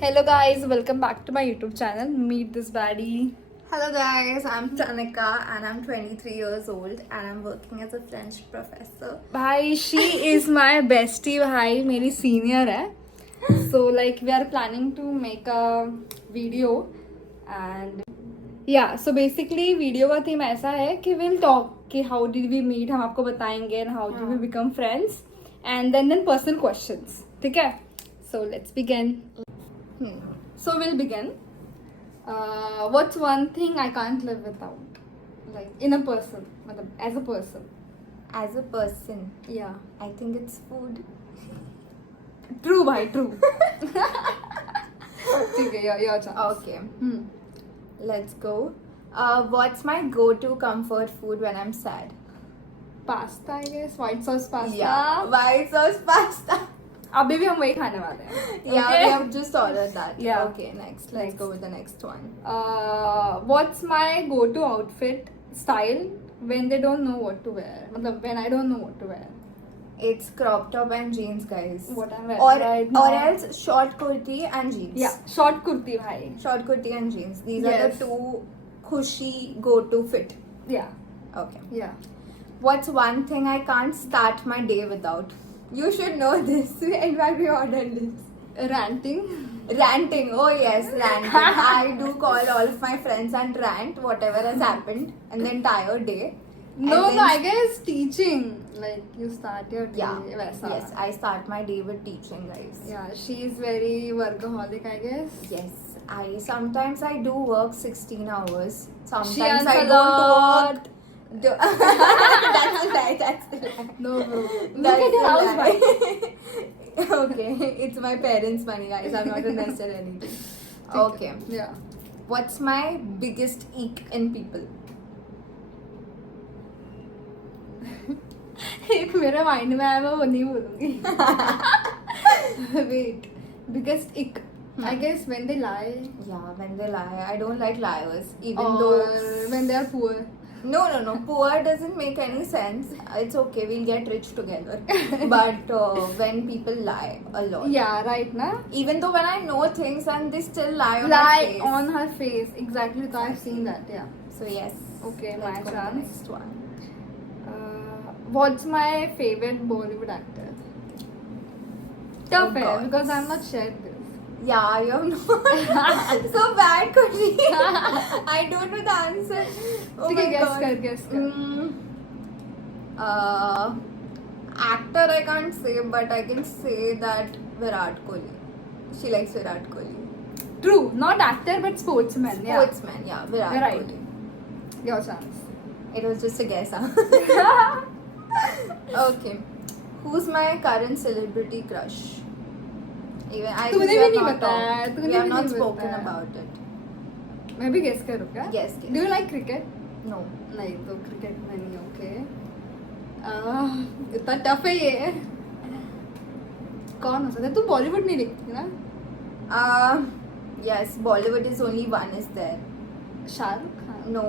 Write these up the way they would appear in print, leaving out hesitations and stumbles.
Hello guys, welcome back to my YouTube channel. Meet this baddie. Hello guys, I'm Tanika and I'm 23 years old and I'm working as a French professor. Bhai, she is my bestie. Bhai, मेरी senior है. So like we are planning to make a video and yeah. So basically video का theme ऐसा है कि we'll talk कि how did we meet, हम आपको बताएंगे and how did we become friends and then personal questions. ठीक है? So let's begin. So we'll begin. What's one thing I can't live without? Like in a person, matlab, as a person. As a person, Yeah. I think it's food. True, bhai, true. ठीक है, your chance. Okay, Hmm. let's go. What's my go-to comfort food when I'm sad? Pasta, I guess. White sauce pasta. Yeah, white sauce pasta. अभी भी हम वही खाने वाले हैं. Yeah, Okay? we have just ordered that. Yeah. Okay, next. Let's go with the next one. What's my go-to outfit style when they don't know what to wear? मतलब when I don't know what to wear. It's crop top and jeans, guys. What I'm wearing right now. Or else short kurti and jeans. Yeah, short kurti, bhai. Short kurti and jeans. These are Yes. the two khushi go-to fit. Yeah, Okay. yeah. What's one thing I can't start my day without? You should know this. In fact, we ordered this. Ranting. Ranting. Oh yes, ranting. I do call all of my friends and rant whatever has happened in the entire day. No, And then- I guess teaching. Like you start your day. Yeah. वैसा. Yes, I start my day with teaching, guys. Yeah, she is very workaholic, I guess. Yes. Sometimes I do work 16 hours. She Sometimes earns I a don't lot. work. That's a lie. That's a lie. No, bro. Look That's at your a house, lie. bhai. Okay, it's my parents' money, guys. I'm not invested in anything. Okay, Yeah. what's my biggest ick in people? एक मेरे mind में आया, मैं वो नहीं बोलूंगी. Wait, because ick. I guess when they lie. Yeah, when they lie, I don't like liars. Even Or though when they are poor. no, poor doesn't make any sense. It's okay, we'll get rich together. But when people lie a lot, Yeah, right, na? even though when I know things and they still lie on my Lie face. on her face. Exactly. So I've seen that. Yeah. So yes. Okay, let's my go to the chance. next one. What's my favorite Bollywood actor? Tough hai, God. because I'm not shared this. Yeah, you're not so bad, Kushi. I don't know the answer. Oh ठीक है, my guess God. कर, guess कर. Actor I can't say, but I can say that Virat Kohli. She likes Virat Kohli. True, not actor but sportsman. Yeah. Sportsman, yeah, Virat Right. Kohli. Your chance. It was just a guess, huh? Okay. Who's my current celebrity crush? Even I तूने think we भी have नहीं not बताया, talked. तूने We have भी not नहीं spoken बताया. about it. मैं भी guess करूँ क्या? Yes, guess. Do you like cricket? No. नहीं तो cricket में नहीं. Okay. इतना tough है ये. कौन हो सकता है? तू बॉलीवुड नहीं देखती ना? Yes, Bollywood is only one is there. Shahrukh Khan. No.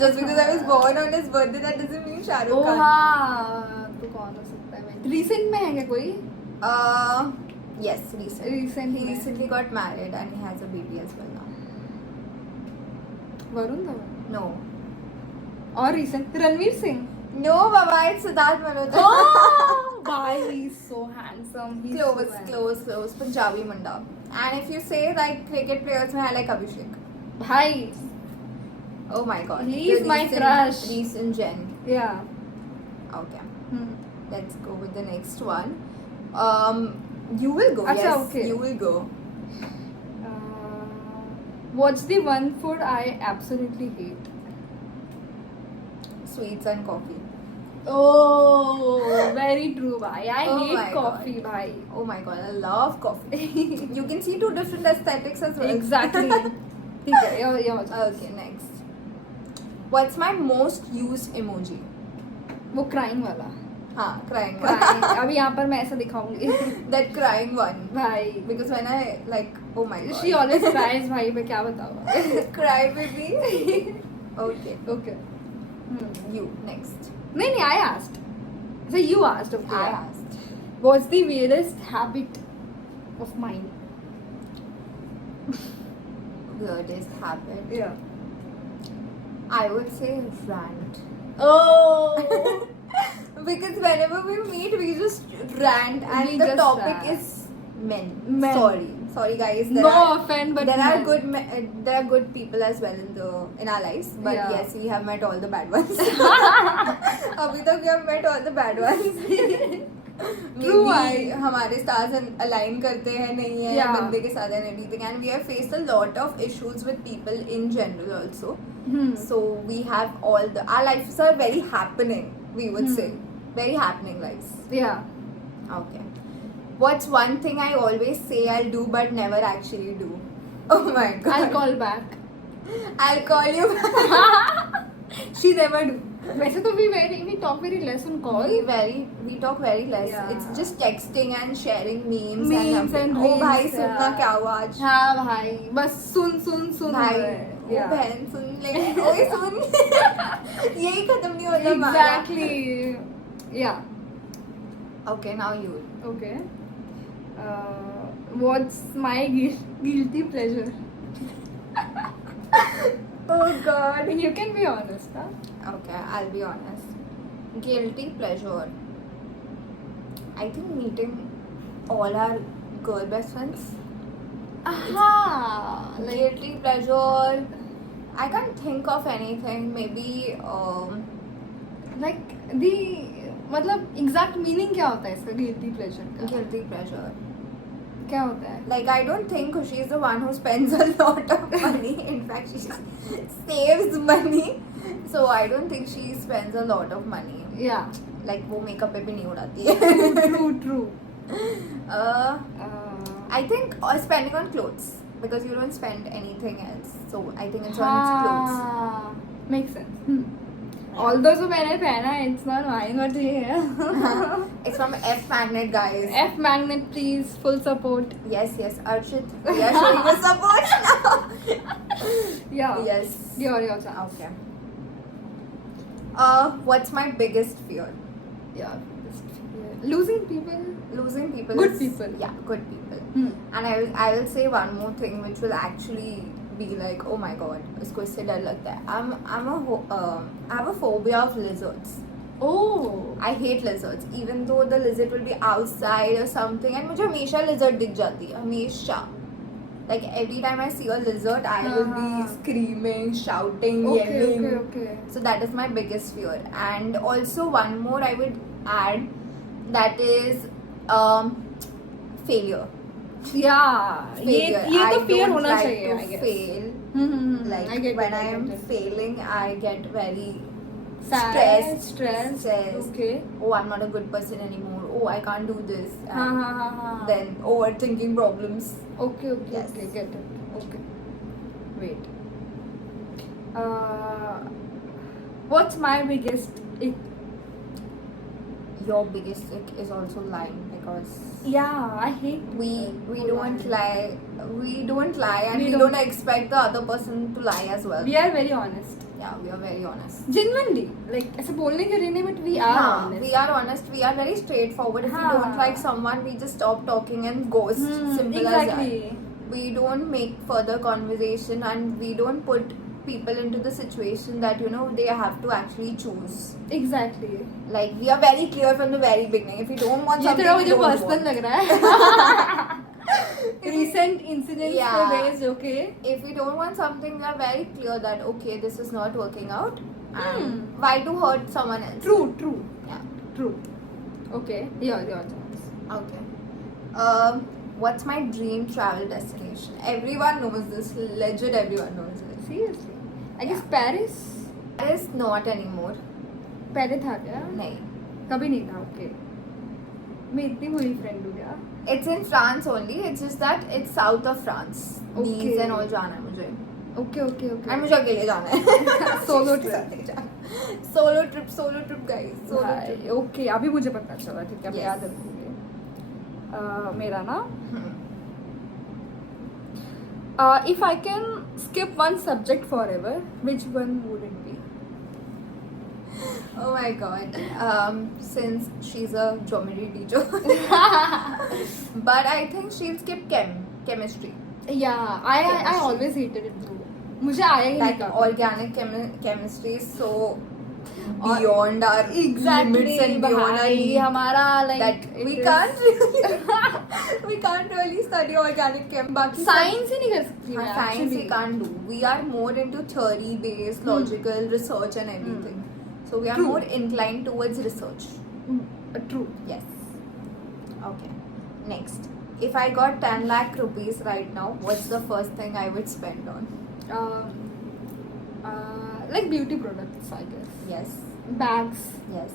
Just because I was born on his birthday, that doesn't mean Shah Rukh O Khan. हाँ, तो कौन हो सकता है? Recent में है क्या कोई? Yes, recent. Recent He में. recently got married and he has a baby as well now. Varun Dhawan. No. और recent Ranveer Singh. No, Baba, it's Siddharth Malhotra. Oh, bye. He's so handsome. He's so Close, handsome. close. Punjabi Munda. And if you say like cricket players, I like Abhishek. Bhai. Oh my God. He's The my crush. Recent gen. Yeah. Okay. Hmm. Let's go with the next one. You will go. Acha, Yes, okay. you will go. What's the one food I absolutely hate? Sweets and coffee. Oh, very true, bhai. I Oh hate my coffee, God. bhai. Oh my God, I love coffee. You can see two different aesthetics as well. Exactly. ठीक है, your chance. Okay, next. What's my most used emoji? वो crying वाला. हाँ, crying. Crying. अभी यहाँ पर मैं ऐसा दिखाऊंगी. That crying one. भाई. Because when I like, oh my God. She always cries, भाई. मैं क्या बताऊँ? Cry baby. Okay. Okay. You next. नहीं, I asked. So you asked, okay. I asked. What's the weirdest habit of mine? Weirdest habit. Yeah. I would say rant. Oh. Because whenever we meet, we just rant, and We the just topic rant. is men. Men. Sorry, guys. No offense, but there are men. good there are good people as well in our lives. But Yeah. yes, we have met all the bad ones. अभी तक we have met all the bad ones. True, Maybe हमारे stars align करते हैं नहीं है Yeah. बंदे के साथ and everything, and we have faced a lot of issues with people in general also. Hmm. So we have our lives are very happening, we would Hmm. say. Very happening lives. Yeah. Okay. What's one thing I always say I'll do but never actually do? Oh my god. I'll call back. I'll call you. She never do. वैसे तो we talk very less on call. We talk very less. Yeah. It's just texting and sharing memes Memes and oh reels, भाई सुनना yeah. क्या हुआ आज? हाँ भाई बस सुन भाई Yeah. ओ बहन सुन ले ओए सुन यही खत्म नहीं होता हमारा. Exactly. Yeah. Okay, now you. Okay. What's my guilty pleasure? Oh god. You can be honest, huh? Okay, I'll be honest. Guilty pleasure. I think meeting all our girl best friends. Aha. Guilty pleasure. I can't think of anything. Maybe Like the मतलब exact meaning क्या होता है इसका guilty pleasure का? guilty pleasure. क्या होता है? Like I don't think she's the one who spends a lot of money. In fact, she saves money. So I don't think she spends a lot of money. Yeah. Like वो makeup पे भी नहीं उड़ाती है. True. I think spending on clothes, because you don't spend anything else. So I think it's on clothes. हाँ, makes sense. Although जो मैंने पहना है, it's not mine, but yeah. It's from F Magnet, guys. F Magnet, please, full support. Yes, Archit. We are showing the support now. Yeah. Yes. Your chance. Okay. What's my biggest fear? Yeah. Losing people. Losing people. Good people. Yeah, good people. Hmm. And I will say one more thing, which will actually be like, oh my god, इसको इससे डर लगता है. I have a phobia of lizards. Oh. I hate lizards, even though the lizard will be outside or something, and मुझे हमेशा lizard दिख जाती है, हमेशा. Like every time I see a lizard, I will be screaming, shouting, yelling. Okay. So that is my biggest fear. And also one more I would add, that is failure. Yeah. Failure. ये I तो fear don't होना like चाहिए, to I guess. fail. Like I get when it, I am get it. failing, I get very Sad, stressed. Okay. Oh, I'm not a good person anymore. Oh, I can't do this. And हाँ. then overthinking problems. Okay. Yes. Okay, get it. Okay. Wait. What's my biggest ick? Your biggest ick is also lying, because Yeah, I hate we people don't who lie. We don't lie, and We we don't- don't expect the other person to lie as well. We are very honest. Yeah, we are very honest. Genuinely. Like, ऐसे बोलने के लिए नहीं, but we are हाँ, honest. we are honest. We are very straightforward. If we हाँ. don't like someone, we just stop talking and ghost. Simple as exactly. that. We don't make further conversation, and we don't put people into the situation that they have to actually choose. Exactly. Like we are very clear from the very beginning. If we don't want ये something, थोड़ा we मुझे don't personal want. लग रहा है. Recent incidents Yeah. पे based, okay. If we don't want something, we are very clear that okay, this is not working out, and Hmm. why to hurt someone else? True. Yeah. True. Okay. Your chance. Okay. What's my dream travel destination? Everyone knows this. Legit, everyone knows this. Seriously. I guess Yeah. Paris. Paris not anymore. पहले था क्या? नहीं. कभी नहीं था. Okay. मैं इतनी बुरी friend हूँ क्या? It's in France only. It's just that it's south of France. Okay. Nice and all जाना है मुझे. Okay. And मुझे अकेले जाना है. Solo किसी के trip. साथ नहीं जाना. Solo trip guys. Solo trip. Okay अभी मुझे पता चला. ठीक है, Yes. याद रखूंगी. मेरा ना, if I can skip one subject forever, which one would it be? Oh my god. Since she's a geometry teacher. But I think she'll skip chemistry. Yeah, I Chemistry. always hated it too. मुझे आया ही नहीं That था. organic chemistry is so beyond our Exactly. limits and beyond our भाई, league हमारा like that it we is- can't really we can't really study organic chem. बाकी Science ही नहीं कर सकती मैं science we actually. can't do. We are more into theory based, logical research and everything. So we are True. more inclined towards research. True. Yes. Okay. Next. If I got 10 lakh rupees right now, what's the first thing I would spend on? Like beauty products, I guess. Yes. Bags Yes.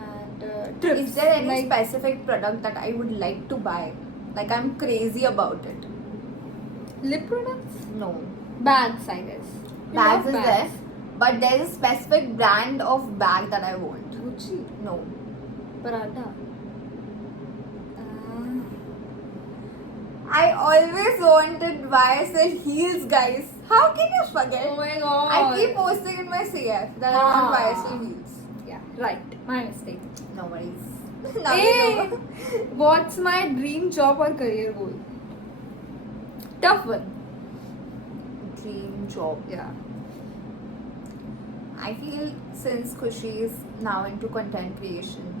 and trips. Is there any like, specific product that I would like to buy? Like I'm crazy about it. lip products? No. Bags, I guess. You Bags love is there. But there's a specific brand of bag that I want. Gucci. No. Prada. I always wanted YSL heels, guys. How can you forget? Oh my god. I keep posting in my CF that I want YSL heels. Yeah, right. My mistake. No worries. Now you Hey, know. what's my dream job or career goal? Tough one. Dream job. Yeah. I feel since Khushi is now into content creation,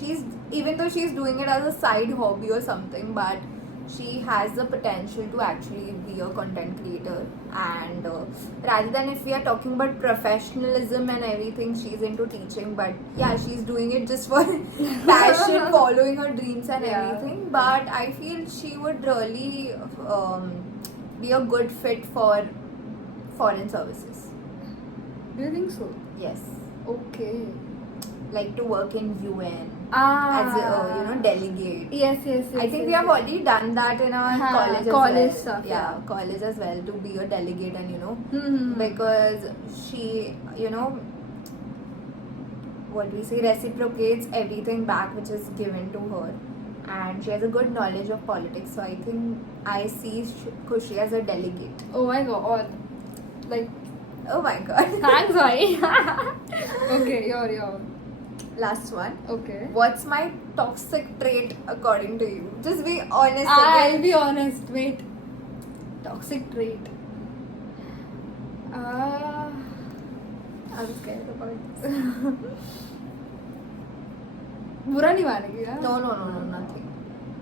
she's even though she's doing it as a side hobby or something, but she has the potential to actually be a content creator. And rather than if we are talking about professionalism and everything, she's into teaching. But yeah, she's doing it just for passion, following her dreams and Yeah. everything. But I feel she would really be a good fit for foreign services. Do you think so? Yes, Okay. like to work in UN Ah. as a delegate. Yes, yes, yes. I think yes, we have yes. already done that in our Haan, college as college well. stuff, Yeah, yeah. college as well to be a delegate and Hmm. because she what we say reciprocates everything back which is given to her, and she has a good knowledge of politics. So I think I see Khushi as a delegate. Oh my god. Like, Oh my god. thanks, bhai. Okay, your. Last one. Okay. What's my toxic trait according to you? Just be honest. I'll again. be honest. Wait. Toxic trait. I'm scared about this. बुरा नहीं मानेगी ना? No, nothing.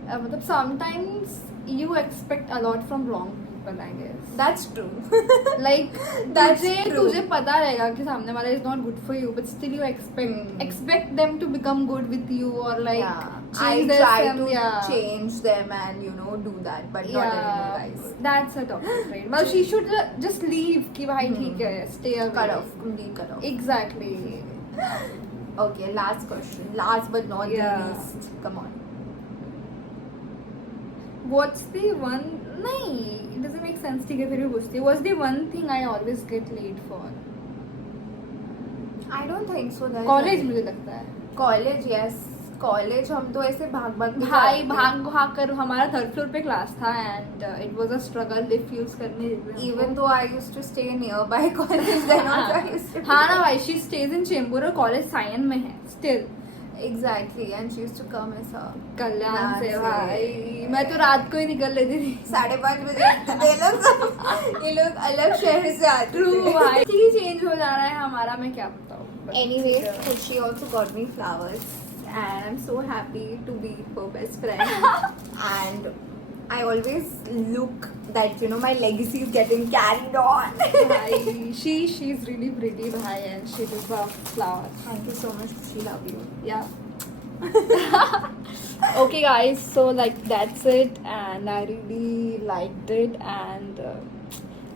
मतलब sometimes you expect a lot from wrong people, I guess. That's true. Like That's तुझे true. तुझे पता रहेगा कि सामने वाला is not good for you, but still you expect them to become good with you or like Yeah. I change their try some- to yeah. change them and do that, but not anymore, guys. That's a toxic trait. Well, she should just leave. कि भाई Hmm. ठीक है, stay away. Cut off, complete cut off. Exactly. Okay, last question. Last but not Yeah. the least. Come on. What's the one? नहीं, it doesn't make sense. ठीक है, फिर भी पूछती हूँ. What's the one thing I always get late for? I don't think so. That College मुझे लगता है. College, yes. College हम तो ऐसे भाग के भाई जाते भाग कर हमारा थर्ड फ्लोर पे क्लास था and it was a struggle lift use करने हैं. Even though I used to stay nearby college, then also I used to. हाँ ना भाई, शी स्टेज इन चेंबूर और कॉलेज साइन में है still. Exactly, and she used to come as a कल्याण से से। भाई मैं तो रात को ही निकल लेती थी. 5:30 बजे ये लोग अलग शहर से आते ट्रू थे. भाई, ही चेंज हो जा रहा है हमारा, मैं क्या बताऊँ. Anyways, Khushi also got me flowers, and I'm so happy to be her best friend. And I always look that my legacy is getting carried on. भाई she's really pretty भाई and she deserves flowers. Thank you so much, Khushi. Love you. Yeah. Okay guys, so like that's it and I really liked it and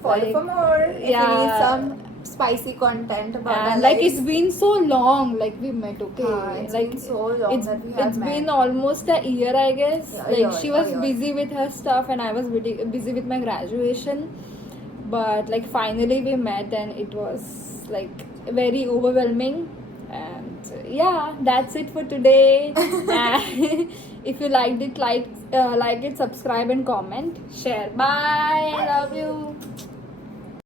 Follow for more. If you yeah. need some spicy content about our and like lives. it's been so long like we met, okay? It's like been so long it's, that we have it's met. been almost a year I guess. Yeah, like a year, she a was year. busy with her stuff and I was busy with my graduation, but like finally we met and it was like very overwhelming. And yeah, that's it for today. And if you liked it, like it, subscribe and comment, share. Bye, love you.